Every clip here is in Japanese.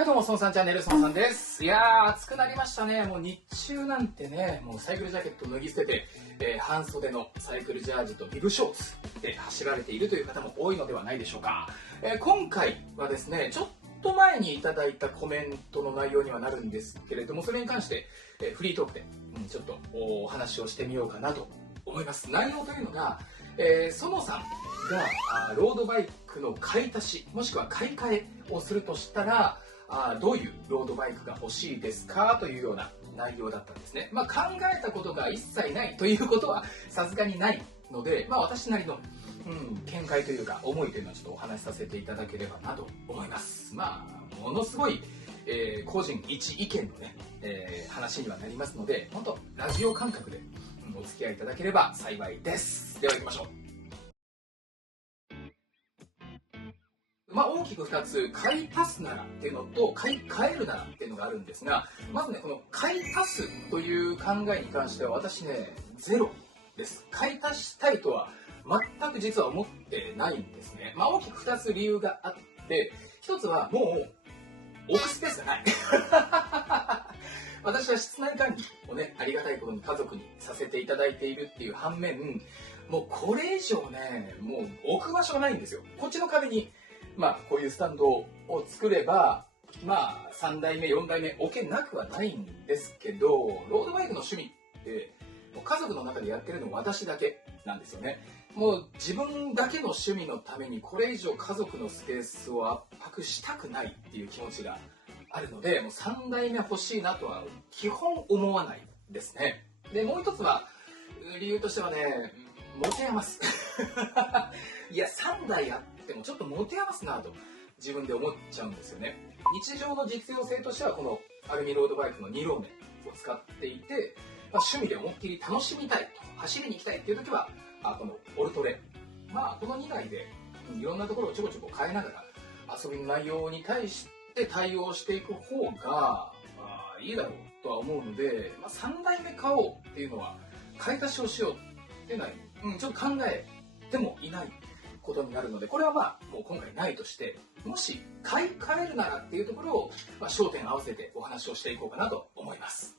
はい、どうも、そのさんチャンネル、そのさんです。いやー、暑くなりましたね。もう日中なんてね、もうサイクルジャケットを脱ぎ捨てて、半袖のサイクルジャージとビブショーツで走られているという方も多いのではないでしょうか。今回はですね、ちょっと前にいただいたコメントの内容にはなるんですけれども、それに関して、フリートークで、ちょっとお話をしてみようかなと思います。内容というのが、そのさんがロードバイクの買い足し、もしくは買い替えをするとしたら、どういうロードバイクが欲しいですかというような内容だったんですね。考えたことが一切ないということはさすがにないので、私なりの、見解というか思いというのをちょっとお話しさせていただければなと思います。ものすごい、個人一意見のね、話にはなりますので、本当ラジオ感覚でお付き合いいただければ幸いです。では行きましょう。大きく2つ、買い足すならっていうのと買い替えるならっていうのがあるんですが、まずね、この買い足すという考えに関しては私ね、ゼロです。買い足したいとは全く実は思ってないんですね。大きく2つ理由があって、1つはもう置くスペースがない。私は室内管理をね、ありがたいことに家族にさせていただいているっていう反面、もうこれ以上ね、もう置く場所がないんですよ。こっちの壁にこういうスタンドを作れば、3代目、4代目置けなくはないんですけど、ロードバイクの趣味ってもう家族の中でやってるの私だけなんですよね。もう自分だけの趣味のためにこれ以上家族のスペースを圧迫したくないっていう気持ちがあるので、もう3代目欲しいなとは基本思わないですね。で、もう一つは理由としてはね、持て余す。いや、3台あってもちょっと持て余すなと自分で思っちゃうんですよね。日常の実用性としてはこのアルミロードバイクの2ローメンを使っていて、趣味で思いっきり楽しみたいと、走りに行きたいっていう時はこのオルトレ、この2台でいろんなところをちょこちょこ変えながら遊びの内容に対して対応していく方がいいだろうとは思うので、3台目買おうっていうのは買い足しをしようっていうのは、ちょっと考えてもいないことになるので、これはもう今回ないとして、もし買い替えるならっていうところを、焦点合わせてお話をしていこうかなと思います。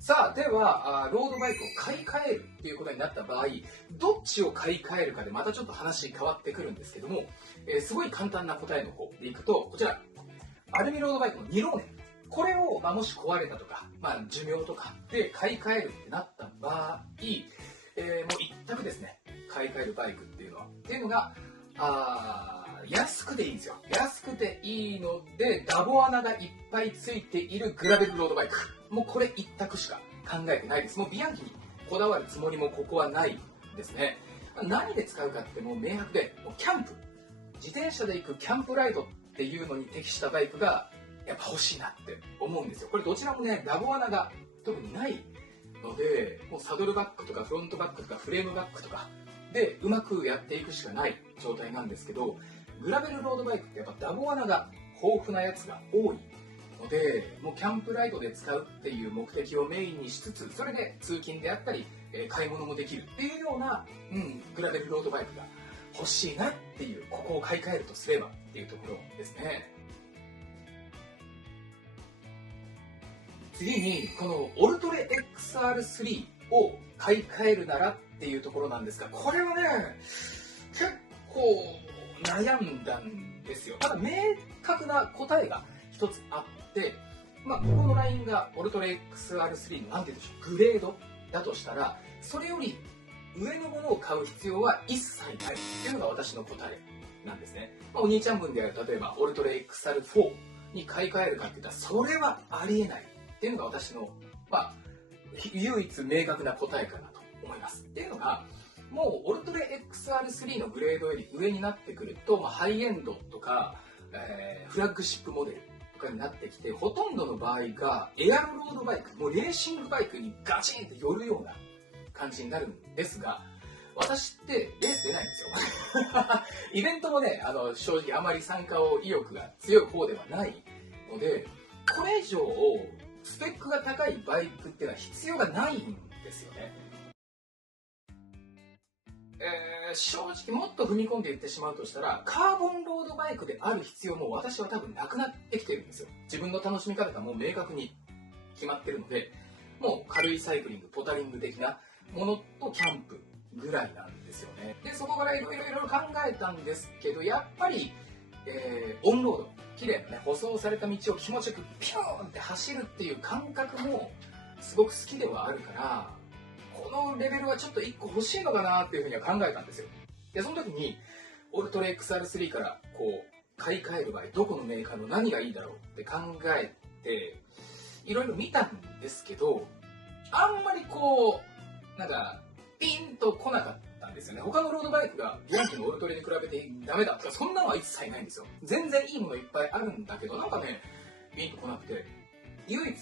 さあ、ではロードバイクを買い替えるっていうことになった場合、どっちを買い替えるかでまたちょっと話変わってくるんですけども、すごい簡単な答えの方でいくと、こちらアルミロードバイクの2ローネン、これを、もし壊れたとか、寿命とかで買い替えるってなった場合、もう一択ですね、買い替えるバイクっていうのは。っていうのが、安くていいんですよ。安くていいので、ダボ穴がいっぱいついているグラベルロードバイク。もうこれ一択しか考えてないです。もうビアンキにこだわるつもりもここはないですね。何で使うかってもう明白で、もうキャンプ、自転車で行くキャンプライドっていうのに適したバイクがやっぱ欲しいなって思うんですよ。これどちらもね、ダボ穴が特にないので、もうサドルバックとかフロントバックとかフレームバックとかでうまくやっていくしかない状態なんですけど、グラベルロードバイクってやっぱダボ穴が豊富なやつが多いので、もうキャンプライドで使うっていう目的をメインにしつつ、それで通勤であったり買い物もできるっていうような、グラベルロードバイクが欲しいなっていう、ここを買い替えるとすればっていうところですね。次にこのオルトレ XR3 を買い替えるならっていうところなんですが、これはね、結構悩んだんですよ。ただ明確な答えが一つあって、ここのラインがオルトレ XR3 の何て言うんでしょう、グレードだとしたら、それより上のものを買う必要は一切ないっていうのが私の答えなんですね。お兄ちゃん分である例えばオルトレ XR4 に買い替えるかって言ったら、それはありえないっていうのが私の、唯一明確な答えかなと思います。っていうのが、もうオルトレ XR3 のグレードより上になってくると、ハイエンドとか、フラッグシップモデルとかになってきて、ほとんどの場合がエアロロードバイク、もうレーシングバイクにガチンって寄るような感じになるんですが、私ってレース出ないんですよ。イベントもね、正直あまり参加意欲が強い方ではないので、これ以上スペックが高いバイクっていうのは必要がないんですよね。正直もっと踏み込んで言ってしまうとしたら、カーボンロードバイクである必要も私は多分なくなってきてるんですよ。自分の楽しみ方がもう明確に決まってるので、もう軽いサイクリング、ポタリング的なものとキャンプぐらいなんですよね。で、そこからいろいろ考えたんですけど、やっぱり、オンロード、綺麗なね、舗装された道を気持ちよくピューンって走るっていう感覚もすごく好きではあるから、このレベルはちょっと1個欲しいのかなっていうふうには考えたんですよ。で、その時に、オルトレ XR3 からこう、買い替える場合、どこのメーカーの何がいいだろうって考えて、いろいろ見たんですけど、あんまりこう、なんか、ピンと来なかったんですよね。他のロードバイクがビアンキのオルトレに比べてダメだとか、そんなのは一切ないんですよ。全然いいものいっぱいあるんだけど、なんかね、ピンと来なくて、唯一、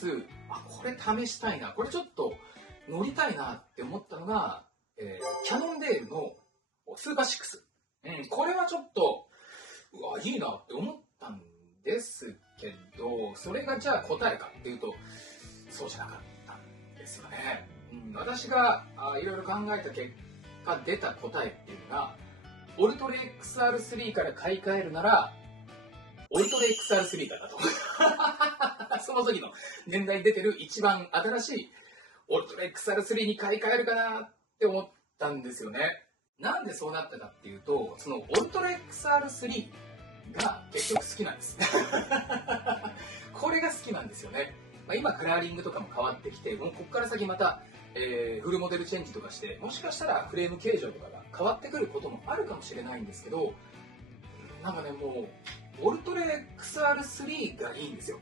これ試したいな、これちょっと乗りたいなって思ったのが、キャノンデールのスーパー6。これはちょっと、いいなって思ったんですけど、それがじゃあ答えかっていうと、そうじゃなかったんですよね。私がいろいろ考えた結果出た答えっていうのが、オルトレ XR3 から買い替えるなら、オルトレ XR3 だなと。その時の年代に出てる一番新しいオルトレ XR3 に買い替えるかなって思ったんですよね。なんでそうなったかっていうと、そのオルトレ XR3 が結局好きなんです。これが好きなんですよね。今クラーリングとかも変わってきて、もうここから先また、フルモデルチェンジとかして、もしかしたらフレーム形状とかが変わってくることもあるかもしれないんですけど、なんかね、もうオルトレ XR3 がいいんですよ。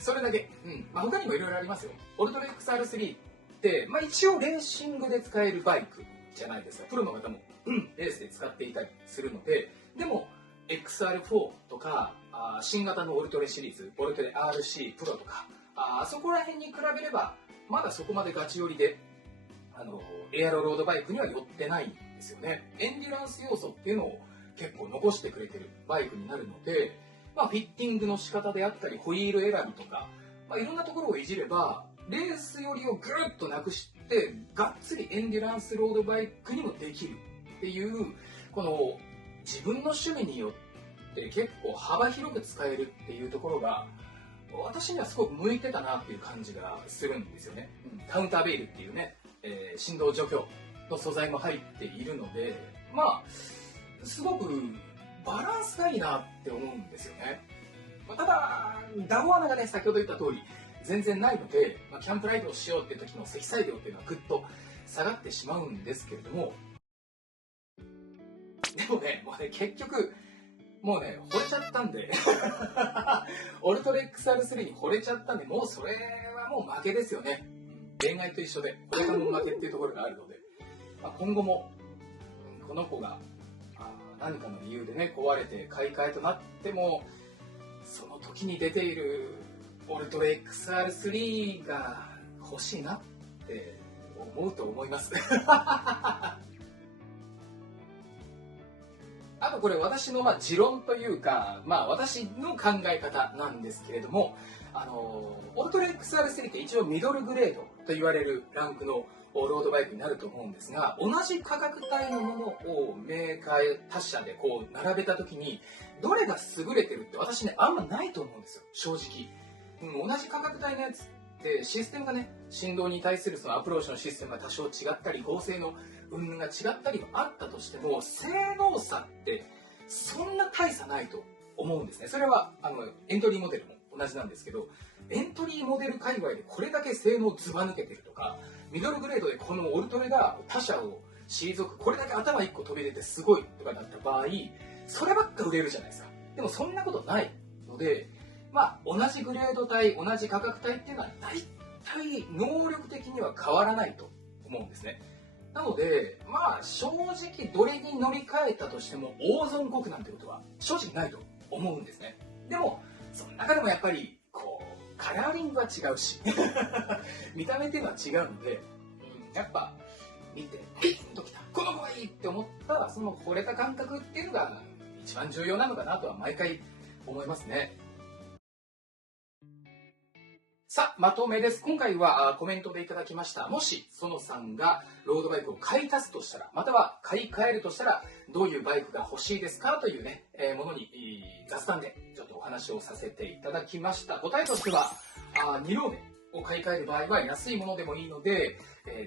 それだけ。他にもいろいろありますよ。オルトレ XR3 って、一応レーシングで使えるバイクじゃないですか。プロの方も、レースで使っていたりするので、でも XR4 とか新型のオルトレシリーズ、オルトレ RC プロとか、そこら辺に比べればまだそこまでガチ寄りでエアロロードバイクには寄ってないんですよね。エンデュランス要素っていうのを結構残してくれてるバイクになるので、フィッティングの仕方であったりホイール選びとか、いろんなところをいじればレース寄りをぐるっとなくしてがっつりエンデュランスロードバイクにもできるっていう、この自分の趣味によって結構幅広く使えるっていうところが私にはすごく向いてたなっていう感じがするんですよね。カウンターベイルっていうね、振動除去の素材も入っているので、すごくバランスがいいなって思うんですよね。ただダゴ穴がね、先ほど言った通り全然ないので、キャンプライドをしようっていう時の積載量っていうのはぐっと下がってしまうんですけれども、でもね、もうね、結局もうね、惚れちゃったんでオルトレ XR3 に惚れちゃったんで、もうそれはもう負けですよね。恋愛と一緒で、これがもう負けっていうところがあるので、今後もこの子が何かの理由でね、壊れて買い替えとなっても、その時に出ているオルトレ XR3 が欲しいなって思うと思いますあとこれ私の持論というか、私の考え方なんですけれども、オルトレ XR3 って一応ミドルグレードと言われるランクのロードバイクになると思うんですが、同じ価格帯のものをメーカー他社でこう並べた時にどれが優れてるって私ね、あんまないと思うんですよ、正直。同じ価格帯のやつってシステムがね、振動に対するそのアプローチのシステムが多少違ったり、合成の運が違ったりはあったとしても、性能差ってそんな大差ないと思うんですね。それはエントリーモデルも同じなんですけど、エントリーモデル界隈でこれだけ性能ずば抜けてるとか、ミドルグレードでこのオルトレが他社を退く、これだけ頭1個飛び出てすごいとかだった場合、そればっか売れるじゃないですか。でもそんなことないので、同じグレード帯、同じ価格帯っていうのは大体能力的には変わらないと思うんですね。なので、正直どれに乗り換えたとしても大損国なんてことは正直ないと思うんですね。でも、その中でもやっぱり、カラーリングは違うし、見た目っていうのは違うので、やっぱ見て、ピンときた、この子がいいって思った、その惚れた感覚っていうのが一番重要なのかなとは毎回思いますね。さあ、まとめです。今回はコメントでいただきました。もし、園さんがロードバイクを買い足すとしたら、または買い替えるとしたら、どういうバイクが欲しいですかというね、ものに雑談でちょっとお話をさせていただきました。答えとしては、2ローメを買い替える場合は安いものでもいいので、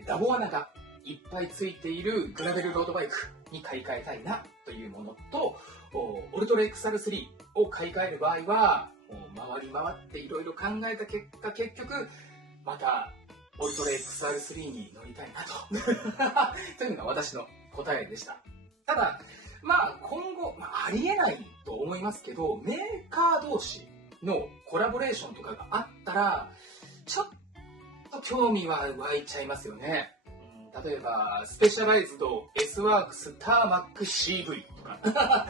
ダボ穴がいっぱいついているグラベルロードバイクに買い替えたいなというものと、オルトラ XR3 を買い替える場合は、回り回っていろいろ考えた結果、結局またオルトラ XR3 に乗りたいなとというのが私の答えでした。ただ今後、ありえないと思いますけど、メーカー同士のコラボレーションとかがあったらちょっと興味は湧いちゃいますよね。例えばスペシャライズド S ワークスターマック CV とか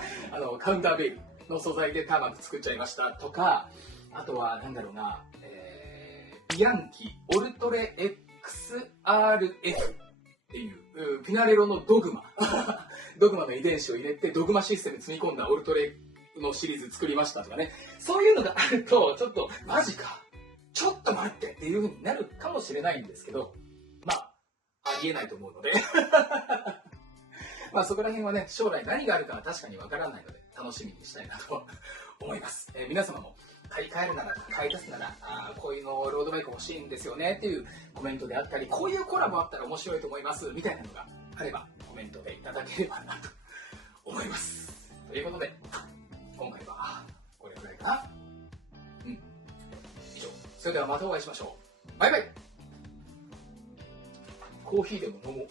カウンターベイルの素材でターマック作っちゃいましたとか、あとはなんだろうな、ビアンキオルトレ XRF っていうピナレロのドグマドグマの遺伝子を入れてドグマシステム積み込んだオルトレのシリーズ作りましたとかね、そういうのがあるとちょっとマジかちょっと待ってっていう風になるかもしれないんですけど、ありえないと思うのでそこら辺はね、将来何があるかは確かにわからないので楽しみにしたいなと思います。皆様も買い替えるなら、買い足すなら、こういうのロードバイク欲しいんですよねっていうコメントであったり、こういうコラボあったら面白いと思いますみたいなのがあればコメントでいただければなと思います。ということで、今回はこれくらいかな。以上。それではまたお会いしましょう。バイバイ。コーヒーでも飲もう。